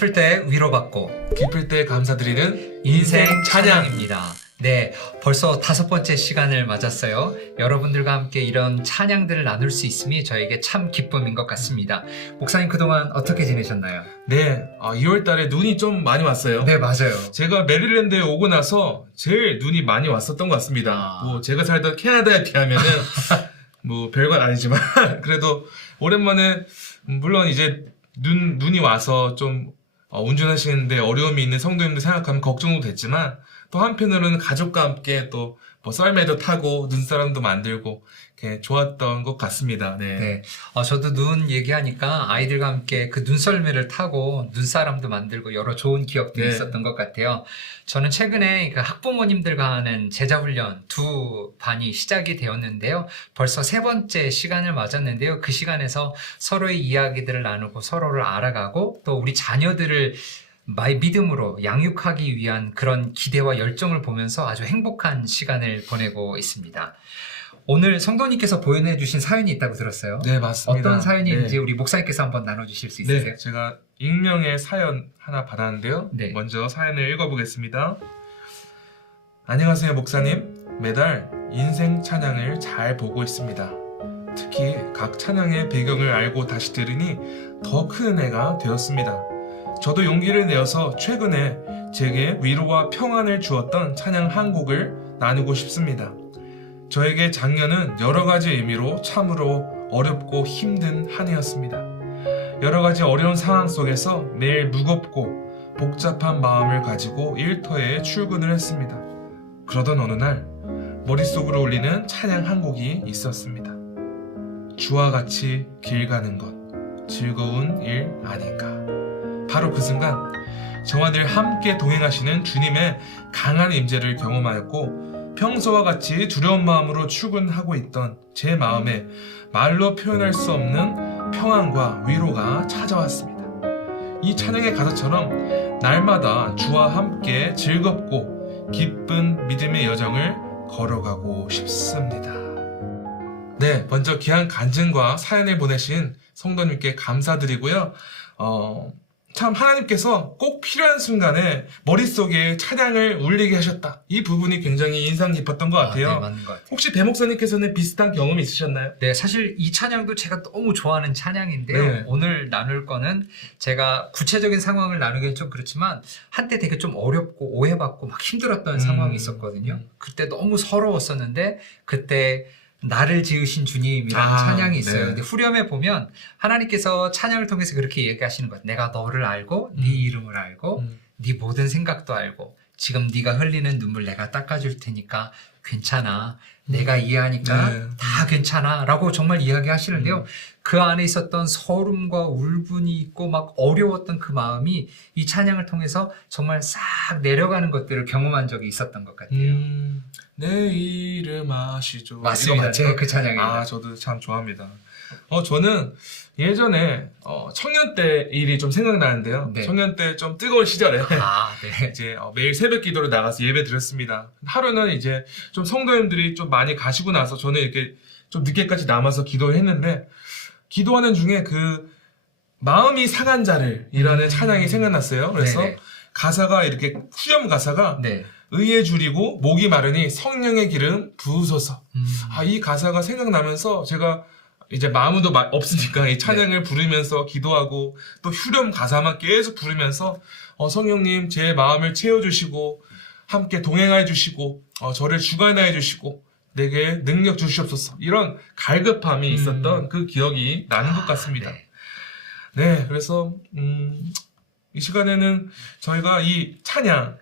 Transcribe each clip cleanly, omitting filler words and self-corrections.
슬플 때 위로받고 기쁠 때 감사드리는 인생 인생 찬양입니다. 네, 벌써 5번째 시간을 맞았어요. 여러분들과 함께 이런 찬양들을 나눌 수 있음이 저에게 참 기쁨인 것 같습니다. 목사님 그동안 어떻게 지내셨나요? 네, 2월 달에 눈이 좀 많이 왔어요. 네, 맞아요. 제가 메릴랜드에 오고 나서 제일 눈이 많이 왔었던 것 같습니다. 뭐 제가 살던 캐나다에 비하면은 뭐 별건 아니지만 그래도 오랜만에 물론 이제 눈이 와서 좀 운전하시는데 어려움이 있는 성도님들 생각하면 걱정도 됐지만 또 한편으로는 가족과 함께 또 뭐 썰매도 타고 눈사람도 만들고 이렇게 좋았던 것 같습니다. 네. 네, 저도 눈 얘기하니까 아이들과 함께 그 눈썰매를 타고 눈사람도 만들고 여러 좋은 기억들이 네. 있었던 것 같아요. 저는 최근에 그 학부모님들과 하는 제자훈련 두 반이 시작이 되었는데요. 벌써 3번째 시간을 맞았는데요. 그 시간에서 서로의 이야기들을 나누고 서로를 알아가고 또 우리 자녀들을 믿음으로 양육하기 위한 그런 기대와 열정을 보면서 아주 행복한 시간을 보내고 있습니다. 오늘 성도님께서 보내주신 사연이 있다고 들었어요. 네, 맞습니다. 어떤 사연인지 네. 우리 목사님께서 한번 나눠주실 수 있으세요? 네, 제가 익명의 사연 하나 받았는데요. 네. 먼저 사연을 읽어보겠습니다. 안녕하세요, 목사님. 매달 인생 찬양을 잘 보고 있습니다. 특히 각 찬양의 배경을 알고 다시 들으니 더 큰 은혜가 되었습니다. 저도 용기를 내어서 최근에 제게 위로와 평안을 주었던 찬양 한 곡을 나누고 싶습니다. 저에게 작년은 여러 가지 의미로 참으로 어렵고 힘든 한 해였습니다. 여러 가지 어려운 상황 속에서 매일 무겁고 복잡한 마음을 가지고 일터에 출근을 했습니다. 그러던 어느 날 머릿속으로 울리는 찬양 한 곡이 있었습니다. 주와 같이 길 가는 것 즐거운 일 아닌가. 바로 그 순간 저와 늘 함께 동행하시는 주님의 강한 임재를 경험하였고 평소와 같이 두려운 마음으로 출근하고 있던 제 마음에 말로 표현할 수 없는 평안과 위로가 찾아왔습니다. 이 찬양의 가사처럼 날마다 주와 함께 즐겁고 기쁜 믿음의 여정을 걸어가고 싶습니다. 네, 먼저 귀한 간증과 사연을 보내신 성도님께 감사드리고요. 참 하나님께서 꼭 필요한 순간에 머릿속에 찬양을 울리게 하셨다. 이 부분이 굉장히 인상 깊었던 것 같아요. 네, 맞는 것 같아요. 혹시 배 목사님께서는 비슷한 경험이 있으셨나요? 네, 사실 이 찬양도 제가 너무 좋아하는 찬양인데요. 네. 오늘 나눌 거는 제가 구체적인 상황을 나누기는 좀 그렇지만 한때 되게 좀 어렵고 오해받고 막 힘들었던 상황이 있었거든요. 그때 너무 서러웠었는데 그때 나를 지으신 주님이라는 찬양이 있어요. 네. 근데 후렴에 보면 하나님께서 찬양을 통해서 그렇게 얘기하시는 거예요. 내가 너를 알고 네 이름을 알고 네 모든 생각도 알고 지금 네가 흘리는 눈물 내가 닦아줄 테니까 괜찮아. 내가 이해하니까 네. 다 괜찮아 라고 정말 이야기하시는데요. 그 안에 있었던 서름과 울분이 있고 막 어려웠던 그 마음이 이 찬양을 통해서 정말 싹 내려가는 것들을 경험한 적이 있었던 것 같아요. 내 이름 아시죠? 맞습니다. 이거 맞죠? 제가 그 찬양입니다. 저도 참 좋아합니다. 저는 예전에 청년 때 일이 좀 생각나는데요. 네. 청년 때 좀 뜨거운 시절에 네. 이제 매일 새벽 기도로 나가서 예배 드렸습니다. 하루는 이제 좀 성도님들이 좀 많이 가시고 나서 저는 이렇게 좀 늦게까지 남아서 기도를 했는데 기도하는 중에 그 마음이 상한 자를이라는 찬양이 생각났어요. 그래서 네네. 가사가 이렇게 후렴 가사가 네. 의에 줄이고 목이 마르니 성령의 기름 부으소서. 이 가사가 생각나면서 제가 이제 마음도 없으니까 이 찬양을 부르면서 기도하고 또 후렴 가사만 계속 부르면서 성령님 제 마음을 채워주시고 함께 동행해 주시고 저를 주관해 주시고 내게 능력 주시옵소서. 이런 갈급함이 있었던 그 기억이 나는 것 같습니다. 네. 네, 그래서 이 시간에는 저희가 이 찬양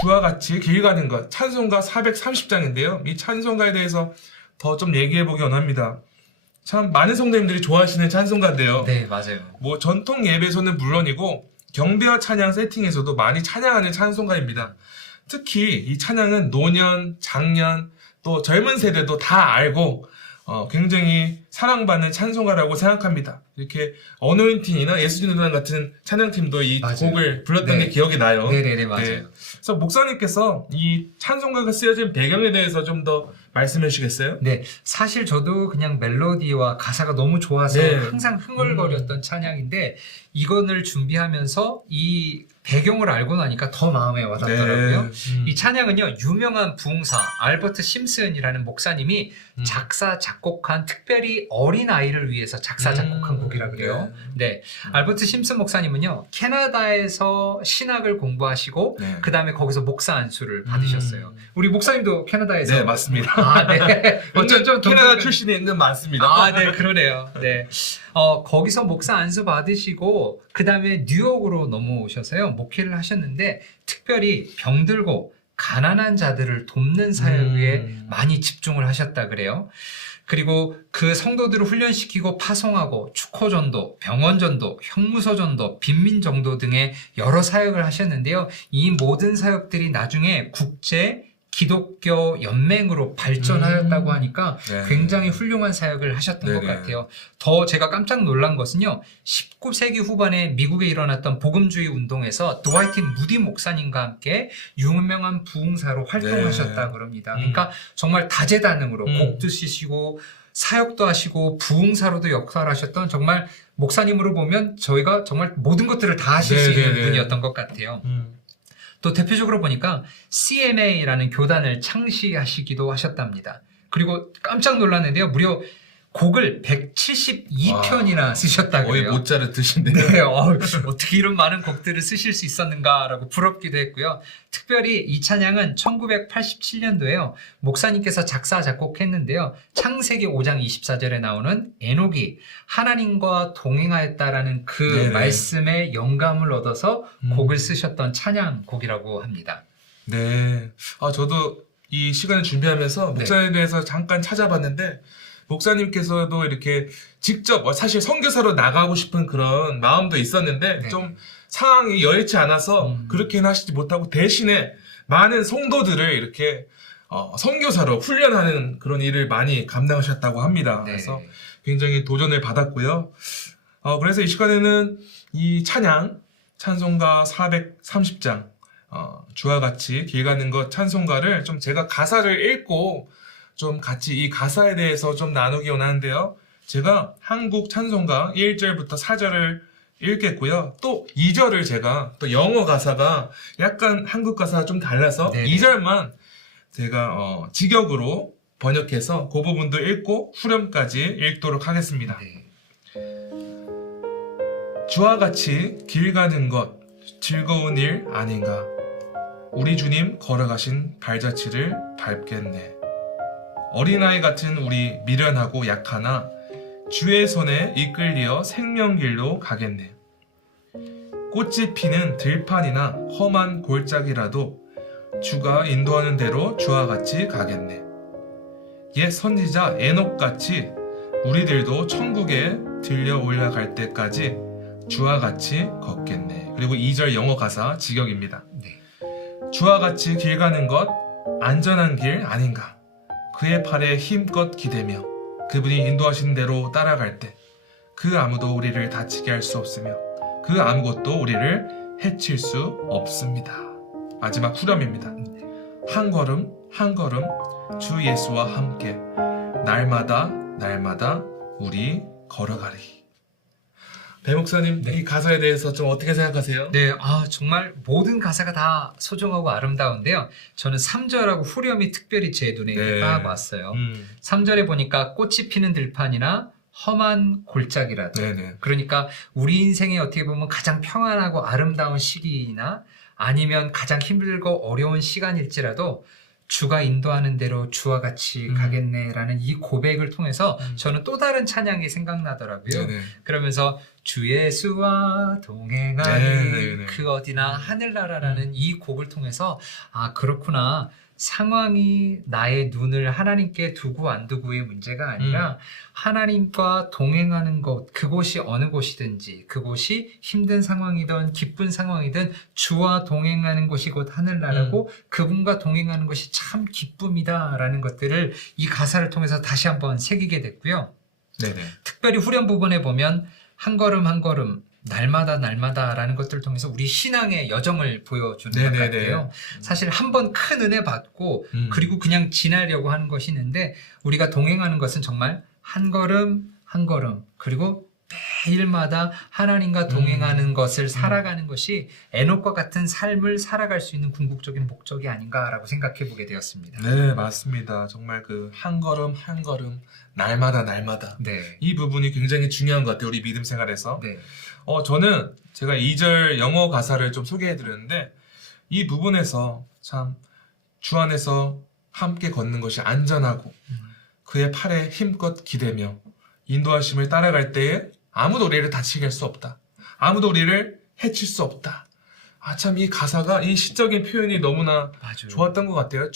주와 같이 길 가는 것 찬송가 430장인데요. 이 찬송가에 대해서 더 좀 얘기해보기 원합니다. 참 많은 성도님들이 좋아하시는 찬송가인데요. 네, 맞아요. 뭐 전통 예배에서는 물론이고 경배와 찬양 세팅에서도 많이 찬양하는 찬송가입니다. 특히 이 찬양은 노년, 장년, 또 젊은 세대도 다 알고 굉장히 사랑받는 찬송가라고 생각합니다. 이렇게 어노인팅이나 예수진우단 같은 찬양팀도 이 맞아요. 곡을 불렀던 네. 게 기억이 나요. 네네네, 맞아요. 네. 그래서 목사님께서 이 찬송가가 쓰여진 배경에 대해서 좀 더 말씀해 주시겠어요? 네, 사실 저도 그냥 멜로디와 가사가 너무 좋아서 네. 항상 흥얼거렸던 찬양인데 이거를 준비하면서 이 배경을 알고 나니까 더 마음에 와닿더라고요. 이 찬양은요, 유명한 부흥사 알버트 심슨이라는 목사님이 작사, 작곡한 특별히 어린 아이를 위해서 작사, 작곡한 곡이라 그래요. 네. 알버트 심슨 목사님은요, 캐나다에서 신학을 공부하시고, 네. 그 다음에 거기서 목사 안수를 받으셨어요. 우리 목사님도 캐나다에서. 네, 맞습니다. 아, 네. 어쩜 좀 캐나다 출신이 있는 많습니다. 아, 네, 그러네요. 네. 거기서 목사 안수 받으시고, 그 다음에 뉴욕으로 넘어오셔서요, 목회를 하셨는데, 특별히 병들고 가난한 자들을 돕는 사역에 많이 집중을 하셨다 그래요. 그리고 그 성도들을 훈련시키고 파송하고 축호전도, 병원전도, 형무소전도, 빈민정도 등의 여러 사역을 하셨는데요. 이 모든 사역들이 나중에 국제 기독교 연맹으로 발전하였다고 하니까 네. 굉장히 훌륭한 사역을 하셨던 네네. 것 같아요. 더 제가 깜짝 놀란 것은요. 19세기 후반에 미국에 일어났던 복음주의 운동에서 드와이트 무디 목사님과 함께 유명한 부흥사로 활동하셨다 그럽니다. 그러니까 정말 다재다능으로 곡도 쓰시고 사역도 하시고 부흥사로도 역할하셨던 정말 목사님으로 보면 저희가 정말 모든 것들을 다 하실 수 있는 네네네. 분이었던 것 같아요. 또 대표적으로 보니까 CMA라는 교단을 창시하시기도 하셨답니다. 그리고 깜짝 놀랐는데요. 무려 곡을 172편이나 쓰셨다 거의 그래요. 모차르트신데요. 네, 어떻게 이런 많은 곡들을 쓰실 수 있었는가라고 부럽기도 했고요. 특별히 이 찬양은 1987년도에요. 목사님께서 작사, 작곡했는데요. 창세기 5장 24절에 나오는 에녹이 하나님과 동행하였다라는 그 네네. 말씀에 영감을 얻어서 곡을 쓰셨던 찬양곡이라고 합니다. 네. 저도 이 시간을 준비하면서 목사에 대해서 잠깐 찾아봤는데 목사님께서도 이렇게 직접 사실 선교사로 나가고 싶은 그런 마음도 있었는데 네. 좀 상황이 여의치 않아서 그렇게는 하시지 못하고 대신에 많은 성도들을 이렇게 선교사로 훈련하는 그런 일을 많이 감당하셨다고 합니다. 네. 그래서 굉장히 도전을 받았고요. 그래서 이 시간에는 이 찬송가 430장 주와 같이 길 가는 것 찬송가를 좀 제가 가사를 읽고 좀 같이 이 가사에 대해서 좀 나누기 원하는데요. 제가 한국 찬송가 1절부터 4절을 읽겠고요. 또 2절을 제가 또 영어 가사가 약간 한국 가사가 좀 달라서 네네. 2절만 제가 직역으로 번역해서 그 부분도 읽고 후렴까지 읽도록 하겠습니다. 네. 주와 같이 길 가는 것 즐거운 일 아닌가. 우리 주님 걸어가신 발자취를 밟겠네. 어린아이 같은 우리 미련하고 약하나 주의 손에 이끌리어 생명길로 가겠네. 꽃이 피는 들판이나 험한 골짜기라도 주가 인도하는 대로 주와 같이 가겠네. 옛 선지자 에녹같이 우리들도 천국에 들려 올라갈 때까지 주와 같이 걷겠네. 그리고 2절 영어 가사 직역입니다. 네. 주와 같이 길 가는 것 안전한 길 아닌가. 그의 팔에 힘껏 기대며 그분이 인도하신 대로 따라갈 때 그 아무도 우리를 다치게 할 수 없으며 그 아무것도 우리를 해칠 수 없습니다. 마지막 후렴입니다. 한 걸음 한 걸음 주 예수와 함께 날마다 날마다 우리 걸어가리. 배 목사님, 이 가사에 대해서 좀 어떻게 생각하세요? 네, 정말 모든 가사가 다 소중하고 아름다운데요. 저는 3절하고 후렴이 특별히 제 눈에 네. 딱 왔어요. 3절에 보니까 꽃이 피는 들판이나 험한 골짜기라도. 네네. 그러니까 우리 인생에 어떻게 보면 가장 평안하고 아름다운 시기나 아니면 가장 힘들고 어려운 시간일지라도 주가 인도하는 대로 주와 같이 가겠네라는 이 고백을 통해서 저는 또 다른 찬양이 생각나더라고요. 네네. 그러면서 주 예수와 동행하니 네. 그 어디나 하늘나라라는 이 곡을 통해서 아 그렇구나. 상황이 나의 눈을 하나님께 두고 안 두고의 문제가 아니라 하나님과 동행하는 곳, 그곳이 어느 곳이든지 그곳이 힘든 상황이든 기쁜 상황이든 주와 동행하는 곳이 곧 하늘나라고 그분과 동행하는 것이 참 기쁨이다라는 것들을 이 가사를 통해서 다시 한번 새기게 됐고요. 네네. 특별히 후렴 부분에 보면 한 걸음 한 걸음 날마다 날마다라는 것들을 통해서 우리 신앙의 여정을 보여주는 것 네네네. 같아요. 사실 한 번 큰 은혜 받고 그리고 그냥 지나려고 하는 것이 있는데 우리가 동행하는 것은 정말 한 걸음 한 걸음 그리고 매일마다 하나님과 동행하는 것을 살아가는 것이 에녹과 같은 삶을 살아갈 수 있는 궁극적인 목적이 아닌가라고 생각해 보게 되었습니다. 네, 맞습니다. 정말 그 한 걸음 한 걸음 날마다 날마다 네. 이 부분이 굉장히 중요한 것 같아요. 우리 믿음 생활에서. 네. 저는 제가 2절 영어 가사를 좀 소개해 드렸는데 이 부분에서 참 주 안에서 함께 걷는 것이 안전하고 그의 팔에 힘껏 기대며 인도하심을 따라갈 때에 아무도 우리를 다치게 할 수 없다. 아무도 우리를 해칠 수 없다. 아, 참 이 가사가 이 시적인 표현이 너무나 맞아요. 좋았던 것 같아요.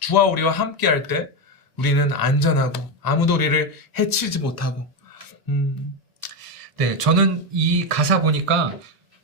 주와 우리와 함께 할 때 우리는 안전하고 아무도 우리를 해치지 못하고 네, 저는 이 가사 보니까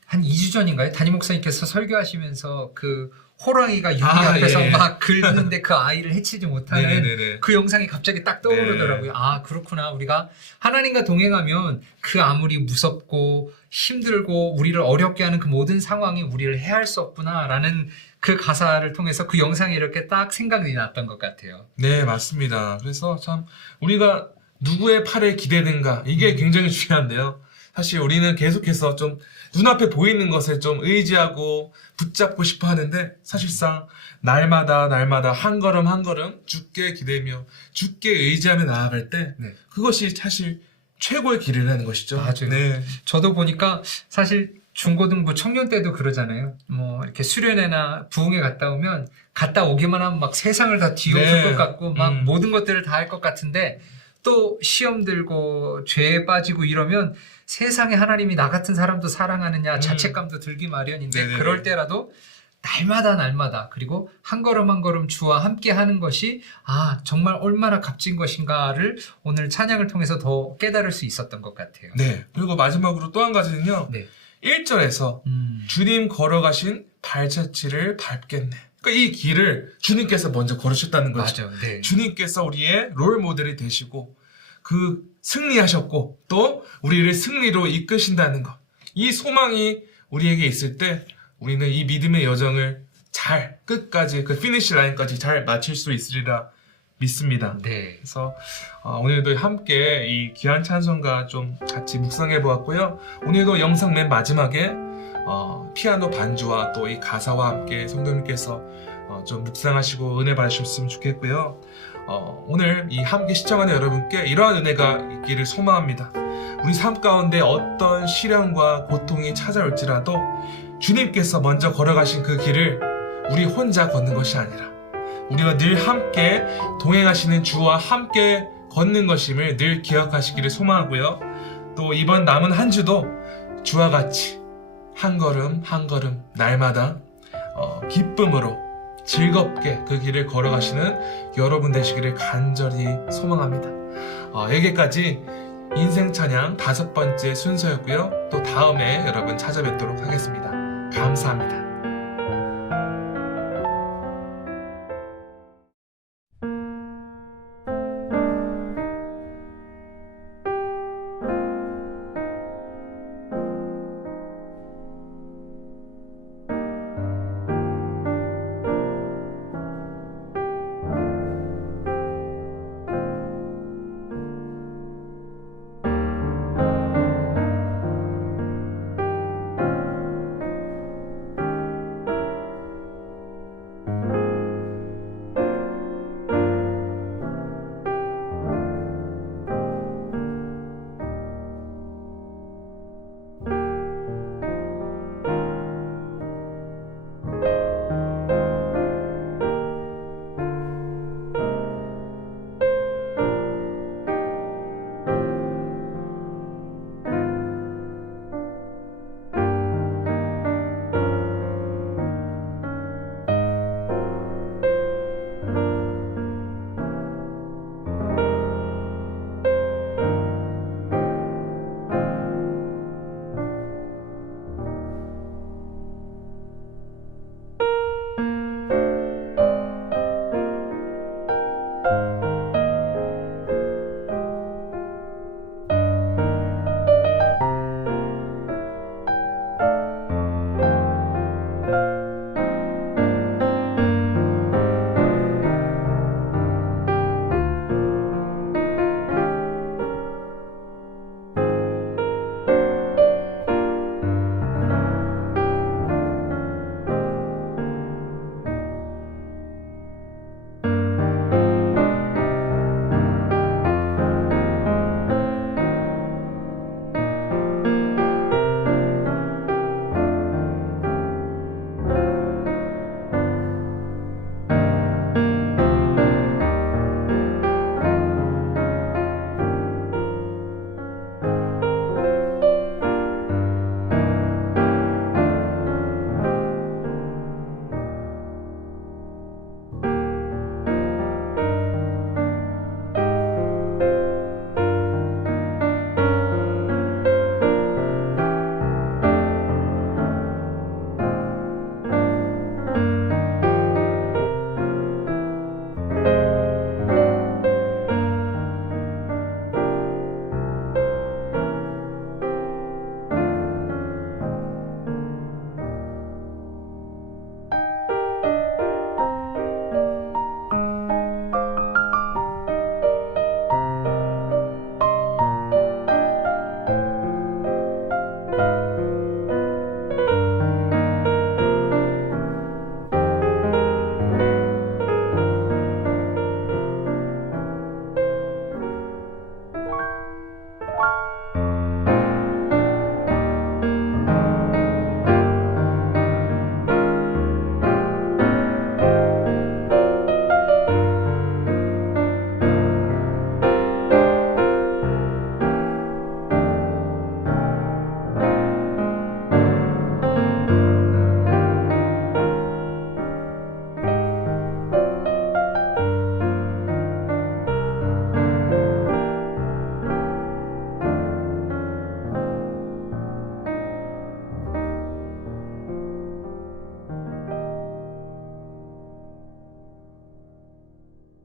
한 2주 전인가요? 담임 목사님께서 설교하시면서 그 호랑이가 유리 앞에서 예. 막 긁는데 그 아이를 해치지 못하는 네네네. 그 영상이 갑자기 딱 떠오르더라고요. 네. 아, 그렇구나. 우리가 하나님과 동행하면 그 아무리 무섭고 힘들고 우리를 어렵게 하는 그 모든 상황이 우리를 해할 수 없구나라는 그 가사를 통해서 그 영상이 이렇게 딱 생각이 났던 것 같아요. 네, 맞습니다. 그래서 참 우리가 누구의 팔에 기대는가 이게 굉장히 중요한데요. 사실 우리는 계속해서 좀 눈앞에 보이는 것을 좀 의지하고 붙잡고 싶어 하는데 사실상 날마다 날마다 한 걸음 한 걸음 주께 기대며 주께 의지하며 나아갈 때 네. 그것이 사실 최고의 길이라는 것이죠. 맞아요. 네. 저도 보니까 사실 중고등부 청년 때도 그러잖아요. 뭐 이렇게 수련회나 부흥회 갔다 오면 갔다 오기만 하면 막 세상을 다 뒤엎을 네. 것 같고 막 모든 것들을 다 할 것 같은데 또 시험 들고 죄에 빠지고 이러면 세상에 하나님이 나 같은 사람도 사랑하느냐 자책감도 들기 마련인데 네네네. 그럴 때라도 날마다 날마다 그리고 한 걸음 한 걸음 주와 함께 하는 것이 아 정말 얼마나 값진 것인가를 오늘 찬양을 통해서 더 깨달을 수 있었던 것 같아요. 네. 그리고 마지막으로 또 한 가지는요. 네. 1절에서 주님 걸어가신 발자취를 밟겠네. 그러니까 이 길을 주님께서 먼저 걸으셨다는 거죠. 맞아요. 네. 주님께서 우리의 롤 모델이 되시고 그 승리하셨고 또 우리를 승리로 이끄신다는 것. 이 소망이 우리에게 있을 때 우리는 이 믿음의 여정을 잘 끝까지 그 피니시 라인까지 잘 마칠 수 있으리라 믿습니다. 네. 그래서 오늘도 함께 이 귀한 찬송가 좀 같이 묵상해 보았고요. 오늘도 영상 맨 마지막에 피아노 반주와 또 이 가사와 함께 성도님께서 좀 묵상하시고 은혜 받으셨으면 좋겠고요. 오늘 이 함께 시청하는 여러분께 이러한 은혜가 있기를 소망합니다. 우리 삶 가운데 어떤 시련과 고통이 찾아올지라도 주님께서 먼저 걸어가신 그 길을 우리 혼자 걷는 것이 아니라 우리와 늘 함께 동행하시는 주와 함께 걷는 것임을 늘 기억하시기를 소망하고요. 또 이번 남은 한 주도 주와 같이 한 걸음 한 걸음 날마다 기쁨으로 즐겁게 그 길을 걸어가시는 여러분 되시기를 간절히 소망합니다. 여기까지 인생 찬양 5번째 순서였고요. 또 다음에 여러분 찾아뵙도록 하겠습니다. 감사합니다.